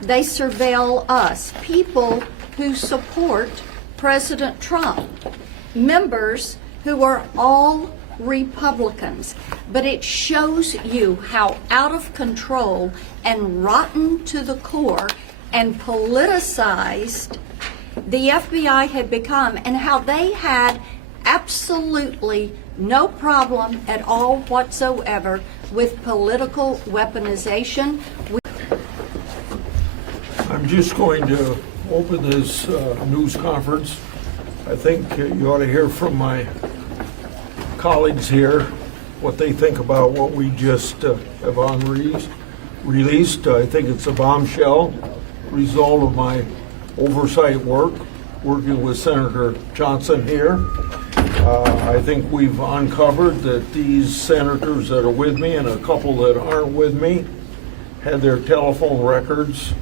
they surveil us, people who support President Trump, members who are all Republicans. But it shows you how out of control and rotten to the core and politicized the FBI had become, and how they had absolutely no problem at all whatsoever with political weaponization. I'm just going to open this news conference. I think you ought to hear from my colleagues here what they think about what we just have released. I think it's a bombshell result of my oversight work, working with Senator Johnson here. I think we've uncovered that these senators that are with me and a couple that aren't with me had their telephone records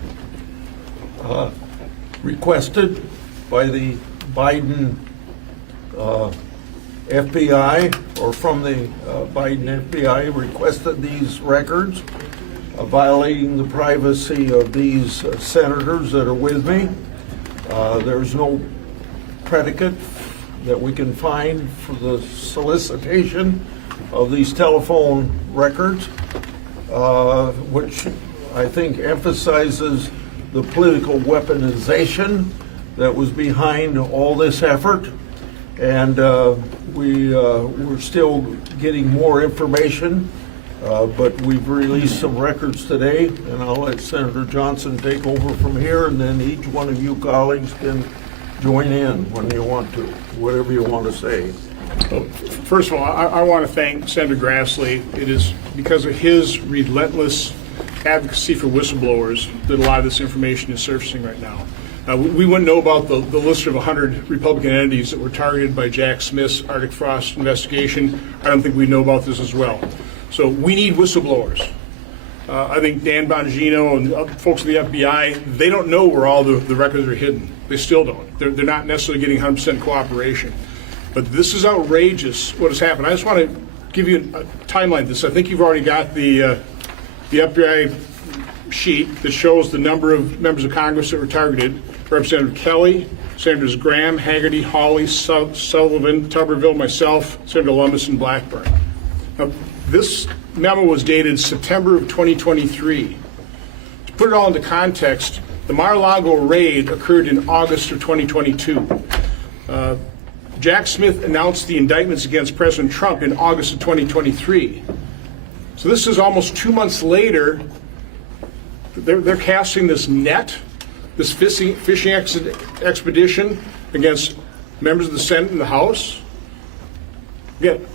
requested by the Biden FBI, or from the Biden FBI, requested these records, violating the privacy of these senators that are with me. There's no predicate that we can find for the solicitation of these telephone records, which I think emphasizes the political weaponization that was behind all this effort. And we're still getting more information, but we've released some records today, and I'll let Senator Johnson take over from here, and then each one of you colleagues can join in when you want to, whatever you want to say. Well, first of all, I want to thank Senator Grassley. It is because of his relentless advocacy for whistleblowers that a lot of this information is surfacing right now. We wouldn't know about the list of 100 Republican entities that were targeted by Jack Smith's Arctic Frost investigation. I don't think we'd know about this as well. So we need whistleblowers. I think Dan Bongino and folks at the FBI, they don't know where all the records are hidden. They still don't. They're not necessarily getting 100% cooperation. But this is outrageous what has happened. I just want to give you a timeline of this. I think you've already got the FBI sheet that shows the number of members of Congress that were targeted. Representative Kelly, Senators Graham, Hagerty, Hawley, Sullivan, Tuberville, myself, Senator Lummis, and Blackburn. Now, this memo was dated September of 2023. To put it all into context, the Mar-a-Lago raid occurred in August of 2022. Jack Smith announced the indictments against President Trump in August of 2023. So this is almost 2 months later. They're casting this net, this fishing expedition against members of the Senate and the House. Again,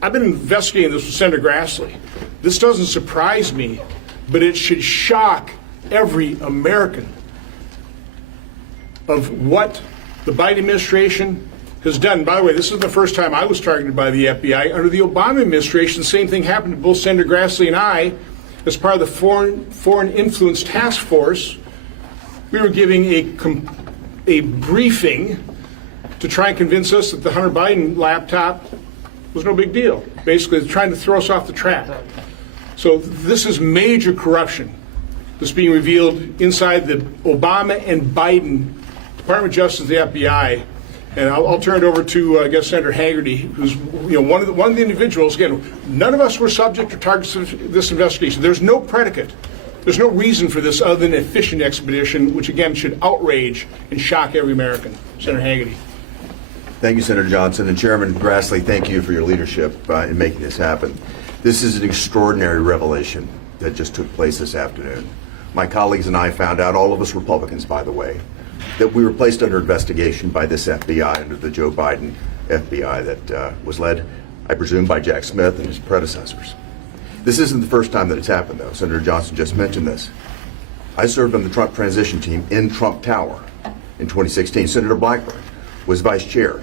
I've been investigating this with Senator Grassley. This doesn't surprise me, but it should shock every American of what the Biden administration has done. By the way, this is the first time I was targeted by the FBI. Under the Obama administration, the same thing happened to both Senator Grassley and I. As part of the Foreign Influence Task Force, we were giving a briefing to try and convince us that the Hunter Biden laptop was no big deal. Basically, they're trying to throw us off the track. So this is major corruption that's being revealed inside the Obama and Biden Department of Justice, the FBI. And I'll turn it over to, I guess, Senator Hagerty, who's one of the individuals. Again, none of us were subject or targets of this investigation. There's no predicate. There's no reason for this other than a fishing expedition, which again should outrage and shock every American. Senator Hagerty. Thank you, Senator Johnson. And Chairman Grassley, thank you for your leadership in making this happen. This is an extraordinary revelation that just took place this afternoon. My colleagues and I found out, all of us Republicans, by the way, that we were placed under investigation by this FBI, under the Joe Biden FBI that was led, I presume, by Jack Smith and his predecessors. This isn't the first time that it's happened, though. Senator Johnson just mentioned this. I served on the Trump transition team in Trump Tower in 2016. Senator Blackburn was vice chair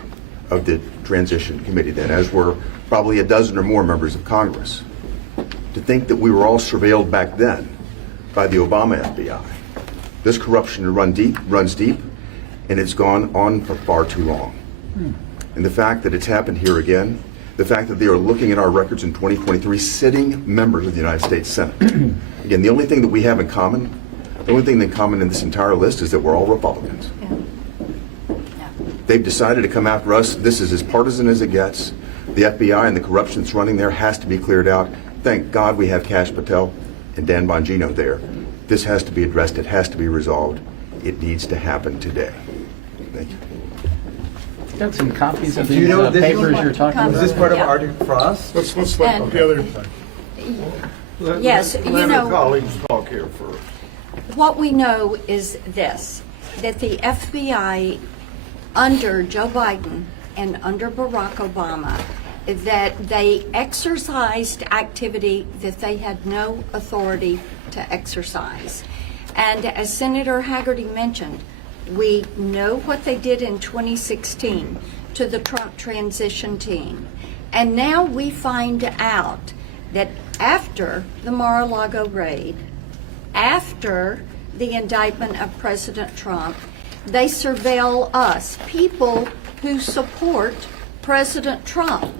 of the transition committee then, as were probably a dozen or more members of Congress. To think that we were all surveilled back then by the Obama FBI. This corruption runs deep, and it's gone on for far too long. And the fact that it's happened here again, the fact that they are looking at our records in 2023, sitting members of the United States Senate. Again, the only thing that we have in common The only thing that common in this entire list is that we're all Republicans. They've decided to come after us. This is as partisan as it gets. The FBI and the corruption that's running there has to be cleared out. Thank God we have Kash Patel and Dan Bongino there. This has to be addressed. It has to be resolved. It needs to happen today. Thank you. Got some copies of Do you these know this- papers you're talking Is Is about? this part of Yeah. Arctic Frost? Let's let And- the other. Yes, you Let know- our colleagues talk here first. What we know is this, that the FBI under Joe Biden and under Barack Obama, that they exercised activity that they had no authority to exercise. And as Senator Haggerty mentioned, we know what they did in 2016 to the Trump transition team. And now we find out that after the Mar-a-Lago raid, after the indictment of President Trump, they surveil us, people who support President Trump,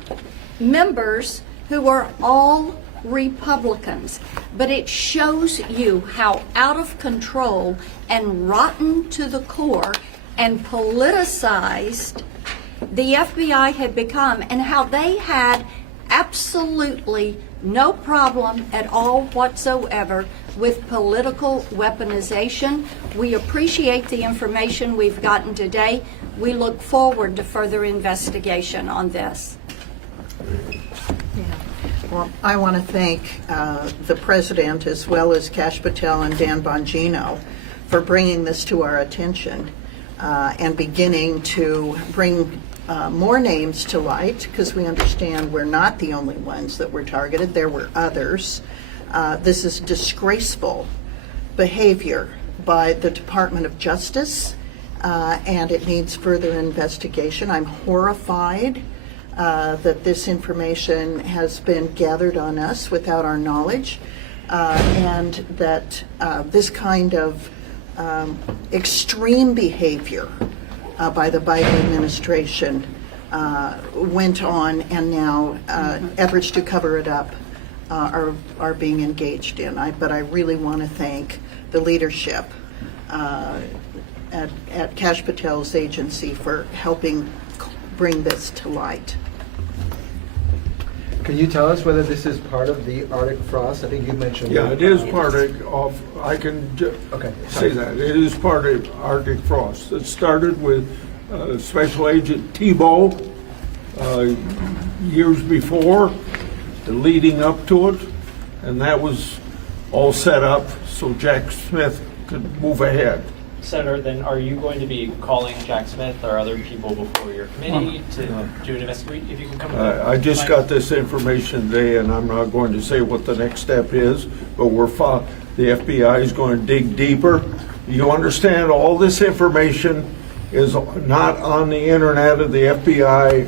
members who are all Republicans. But it shows you how out of control and rotten to the core and politicized the FBI had become, and how they had absolutely no problem at all whatsoever with political weaponization. We appreciate the information we've gotten today. We look forward to further investigation on this. Well, I want to thank the President as well as Kash Patel and Dan Bongino for bringing this to our attention and beginning to bring more names to light, because we understand we're not the only ones that were targeted. There were others. This is disgraceful behavior by the Department of Justice, and it needs further investigation. I'm horrified that this information has been gathered on us without our knowledge, and that this kind of extreme behavior by the Biden administration went on, and now efforts to cover it up are being engaged in. But I really want to thank the leadership at Kash Patel's agency for helping bring this to light. Can you tell us whether this is part of the Arctic Frost? I think you mentioned. Yeah, it is part of, I can Okay. say that. It is part of Arctic Frost. It started with Special Agent Tebow years before, leading up to it, and that was all set up so Jack Smith could move ahead. Senator, then are you going to be calling Jack Smith or other people before your committee to do an investigation? If you can come with that. I just got this information today, and I'm not going to say what the next step is, but the FBI is going to dig deeper. You understand, all this information is not on the internet of the FBI.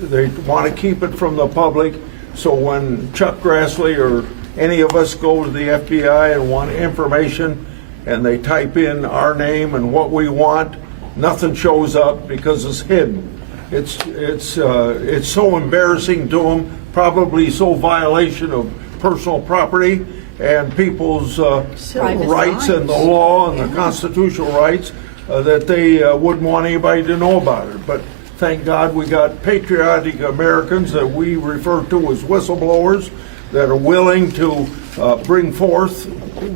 They want to keep it from the public, so when Chuck Grassley or any of us go to the FBI and want information, and they type in our name and what we want, nothing shows up because it's hidden. It's so embarrassing to them, probably so violation of personal property and people's rights and the law and the constitutional rights that they wouldn't want anybody to know about it. But thank God we got patriotic Americans that we refer to as whistleblowers that are willing to bring forth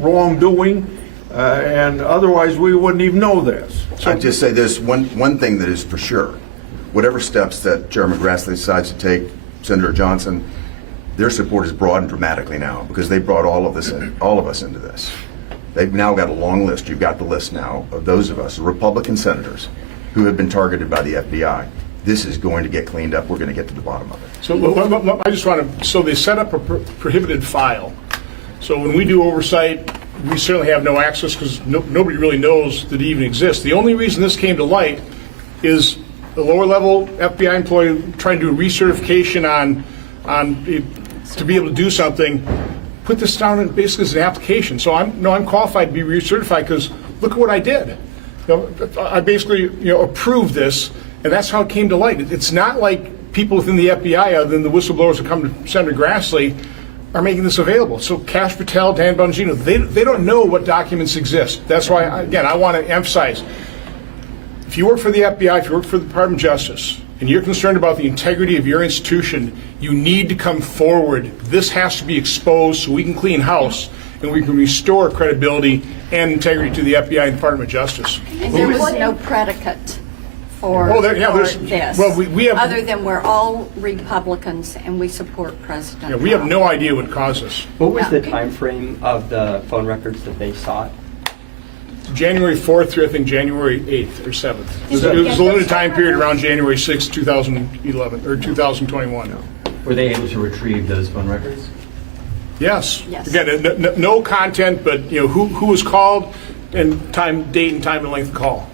wrongdoing. And otherwise, we wouldn't even know this. I'd just say this, one thing that is for sure, whatever steps that Chairman Grassley decides to take, Senator Johnson, their support is broadened dramatically now because they brought all of us into this. They've now got a long list. You've got the list now of those of us, Republican senators, who have been targeted by the FBI. This is going to get cleaned up. We're going to get to the bottom of it. So I just want to, so they set up a prohibited file. So when we do oversight, we certainly have no access because nobody really knows that it even exists. The only reason this came to light is a lower level FBI employee trying to do a recertification to be able to do something, put this down basically as an application. So I'm qualified to be recertified because look at what I did. I basically approved this, and that's how it came to light. It's not like people within the FBI, other than the whistleblowers who come to Senator Grassley, are making this available. So Kash Patel, Dan Bongino, they don't know what documents exist. That's why, again, I want to emphasize, if you work for the FBI, if you work for the Department of Justice, and you're concerned about the integrity of your institution, you need to come forward. This has to be exposed so we can clean house and we can restore credibility and integrity to the FBI and Department of Justice. And there was no predicate for, Oh, there- yeah, for there's- this, well, we have- other than we're all Republicans and we support President Yeah, we have Trump. no idea what caused this. What was the Yeah. time frame of the phone records that they sought? January 4th through, I think, January 8th or 7th. It was a limited time period around January 6th, 2011, or 2021. Were they able to retrieve those phone records? Yes. Yes. Again, no content, but who was called, and date and time and length of call.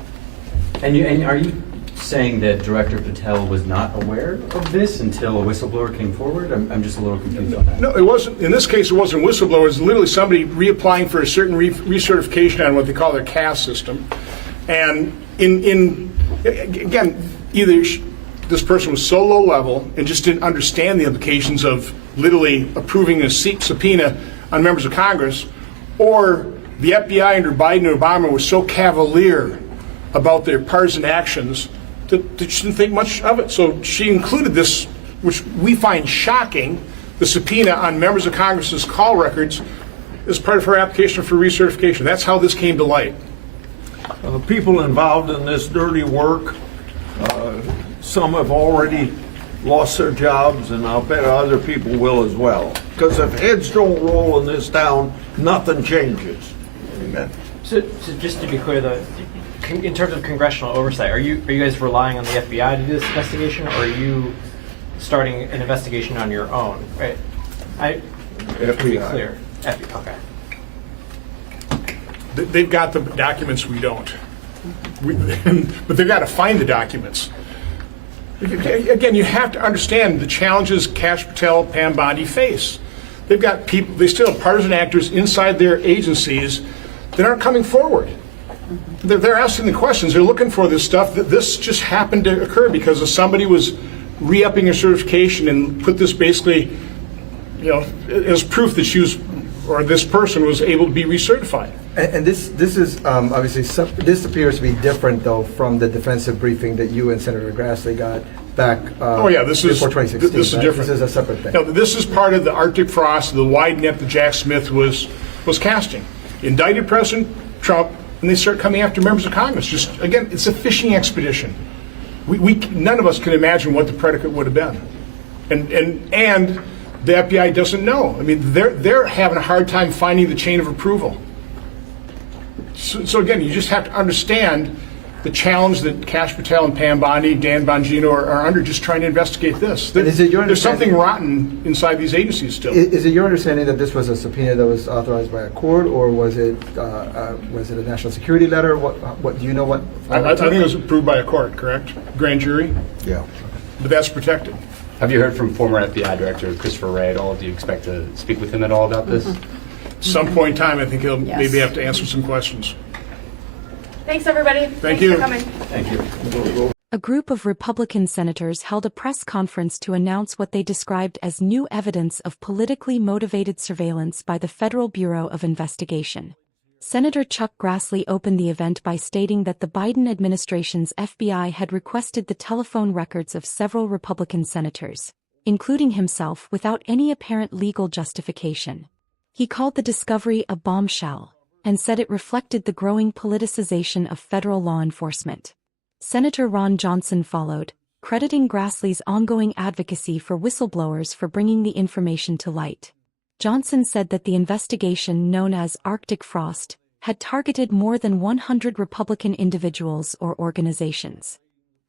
And are you saying that Director Patel was not aware of this until a whistleblower came forward? I'm just a little confused on that. No, it wasn't. In this case, it wasn't a whistleblower. It was literally somebody reapplying for a certain recertification on what they call their CAS system. And again, either this person was so low level and just didn't understand the implications of literally approving a subpoena on members of Congress, or the FBI under Biden and Obama was so cavalier about their partisan actions that she didn't think much of it. So she included this, which we find shocking, the subpoena on members of Congress's call records as part of her application for recertification. That's how this came to light. People involved in this dirty work, some have already lost their jobs, and I'll bet other people will as well. Because if heads don't roll in this town, nothing changes. Amen. So just to be clear, though, in terms of congressional oversight, are you guys relying on the FBI to do this investigation, or are you starting an investigation on your own? Right? To be FBI. clear, okay. They've got the documents, we don't. But they've got to find the documents. Again, you have to understand the challenges Kash Patel, Pam Bondi face. They've got people, they still have partisan actors inside their agencies that aren't coming forward. They're asking the questions. They're looking for this stuff. This just happened to occur because somebody was re-upping her certification and put this basically, as proof that she was, or this person was able to be recertified. And this is obviously, this appears to be different, though, from the defensive briefing that you and Senator Grassley got back This is before 2016. This is right? different. This is a separate thing. No, this is part of the Arctic frost, the wide net that Jack Smith was casting. Indicted President Trump, and they start coming after members of Congress. Just again, it's a fishing expedition. None of us can imagine what the predicate would have been, and the FBI doesn't know. I mean, they're having a hard time finding the chain of approval. So again, you just have to understand the challenge that Kash Patel and Pam Bondi, Dan Bongino are under, just trying to investigate this. And is it your There's something understanding- rotten inside these agencies still. Is it your understanding that this was a subpoena that was authorized by a court, or was it a national security letter? What do you know? What? I think it was approved by a court, correct? Grand jury, Yeah. but that's protected. Have you heard from former FBI Director Christopher Wray at all? Do you expect to speak with him at all about this? At some point in time, I think he'll Yes. maybe have to answer some questions. Thanks, everybody. Thanks you. for coming. Thank you. A group of Republican senators held a press conference to announce what they described as new evidence of politically motivated surveillance by the Federal Bureau of Investigation. Senator Chuck Grassley opened the event by stating that the Biden administration's FBI had requested the telephone records of several Republican senators, including himself, without any apparent legal justification. He called the discovery a bombshell and said it reflected the growing politicization of federal law enforcement. Senator Ron Johnson followed, crediting Grassley's ongoing advocacy for whistleblowers for bringing the information to light. Johnson said that the investigation, known as Arctic Frost, had targeted more than 100 Republican individuals or organizations.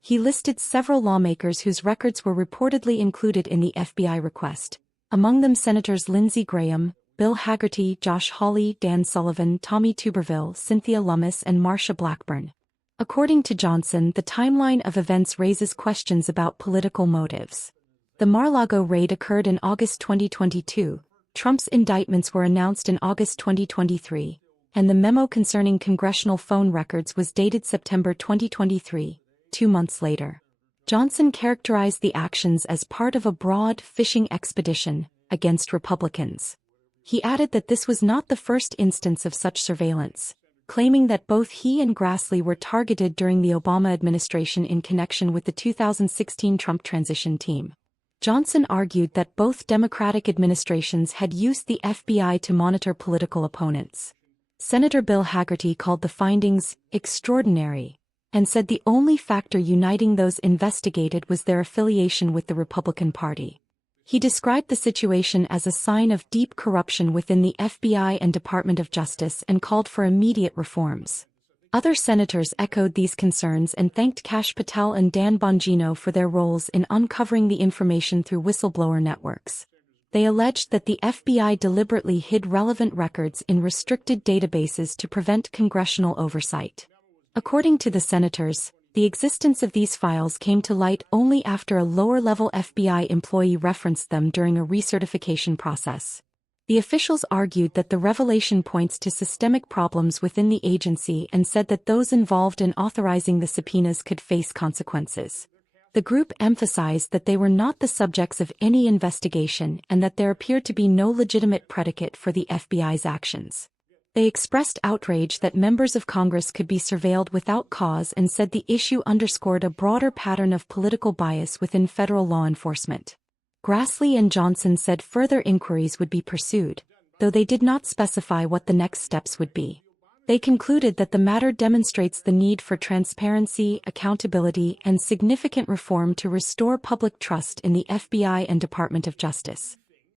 He listed several lawmakers whose records were reportedly included in the FBI request, among them Senators Lindsey Graham, Bill Hagerty, Josh Hawley, Dan Sullivan, Tommy Tuberville, Cynthia Lummis, and Marsha Blackburn. According to Johnson, the timeline of events raises questions about political motives. The Mar-a-Lago raid occurred in August 2022, Trump's indictments were announced in August 2023, and the memo concerning congressional phone records was dated September 2023, 2 months later. Johnson characterized the actions as part of a broad fishing expedition, against Republicans. He added that this was not the first instance of such surveillance, claiming that both he and Grassley were targeted during the Obama administration in connection with the 2016 Trump transition team. Johnson argued that both Democratic administrations had used the FBI to monitor political opponents. Senator Bill Hagerty called the findings extraordinary and said the only factor uniting those investigated was their affiliation with the Republican Party. He described the situation as a sign of deep corruption within the FBI and Department of Justice and called for immediate reforms. Other senators echoed these concerns and thanked Kash Patel and Dan Bongino for their roles in uncovering the information through whistleblower networks. They alleged that the FBI deliberately hid relevant records in restricted databases to prevent congressional oversight. According to the senators, the existence of these files came to light only after a lower-level FBI employee referenced them during a recertification process. The officials argued that the revelation points to systemic problems within the agency and said that those involved in authorizing the subpoenas could face consequences. The group emphasized that they were not the subjects of any investigation and that there appeared to be no legitimate predicate for the FBI's actions. They expressed outrage that members of Congress could be surveilled without cause and said the issue underscored a broader pattern of political bias within federal law enforcement. Grassley and Johnson said further inquiries would be pursued, though they did not specify what the next steps would be. They concluded that the matter demonstrates the need for transparency, accountability, and significant reform to restore public trust in the FBI and Department of Justice.